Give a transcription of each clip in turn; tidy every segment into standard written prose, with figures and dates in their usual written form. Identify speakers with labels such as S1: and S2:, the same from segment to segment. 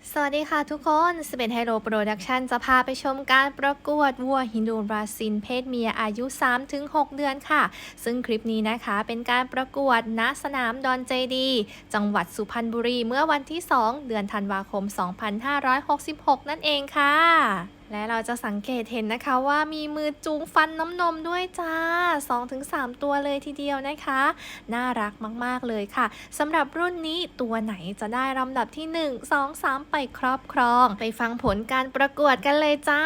S1: สวัสดีค่ะทุกคน11 Hello Production จะพาไปชมการประกวดวัวฮินดูบราซิลเพศเมียอายุ 3-6 เดือนค่ะซึ่งคลิปนี้นะคะเป็นการประกวดณสนามดอนเจดีจังหวัดสุพรรณบุรีเมื่อวันที่ 2 เดือนธันวาคม 2566 นั่นเองค่ะและเราจะสังเกตเห็นนะคะว่ามีมือจูงฟันน้ำนมด้วยจ้า 2-3 ตัวเลยทีเดียวนะคะน่ารักมากๆเลยค่ะสำหรับรุ่นนี้ตัวไหนจะได้ลำดับที่ 1 2 3 ไปครอบครองไปฟังผลการประกวดกันเลยจ้า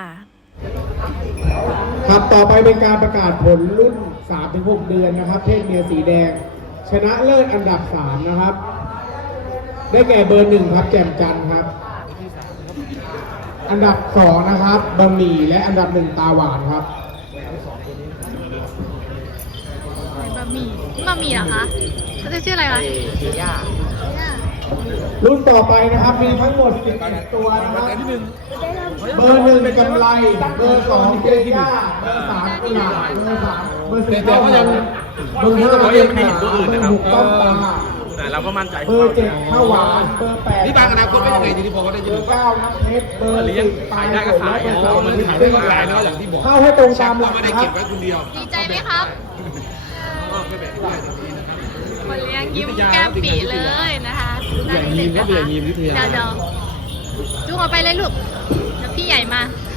S2: ครับต่อไปเป็นการประกาศผลรุ่น 3-6 เดือนนะครับเพศเมียสีแดงชนะเลิศอันดับ 3 นะครับได้แก่เบอร์ 1 ครับแจ่มจันทร์ครับอันดับ 2 นะครับบะหมี่และอันดับ 1 ตาหวานครับ
S3: บะหมี่เหรอคะเขาจะชื่ออะไรคะ
S2: รุ่นต่อไปนะครับมีทั้งหมด11ตัวนะครับเบอร์ 1 กำไรเบอร์ 2 เจย่าเบอร์ 3 กุหลาบเบอร์ 3 เบอร์ 4 ก็ยังเบอร์ 5
S4: เขายังไม่เห็นตัวอื่นนะครับ
S2: เบอร์ 6 ต้อมตา
S4: แต่เราก็มั่นใจ
S2: เบอร์ 7 ข้าวหวานเบอร์ 8
S4: นี่บางอนาคตเป็นยังไงทีนี้พอเขาได้
S2: เบ
S4: ยิ
S2: อน ร์ 9 น้ำเพชรเบอร์ 10
S4: ขายได้ก็ขายเรามันขายได้ก็ขายนะอย่างที่บอก
S2: เข้าให้ตรงตามหลัก
S4: ไม่ได้
S2: นะครั
S4: เก็
S2: บบ
S4: ไว้คนเดียว
S3: ดีใจไหมครับ
S4: ไม่แบ่งด้วยนะครับ
S3: คนเลี้ยงยิ้มแก้มปีเลยนะคะ
S4: เบื่อยิ้มครับเบื่อยิ้มวิทยา
S3: เดี๋ยวจุกออกไปเลยลูกเดี๋ยวพี่ใหญ่มา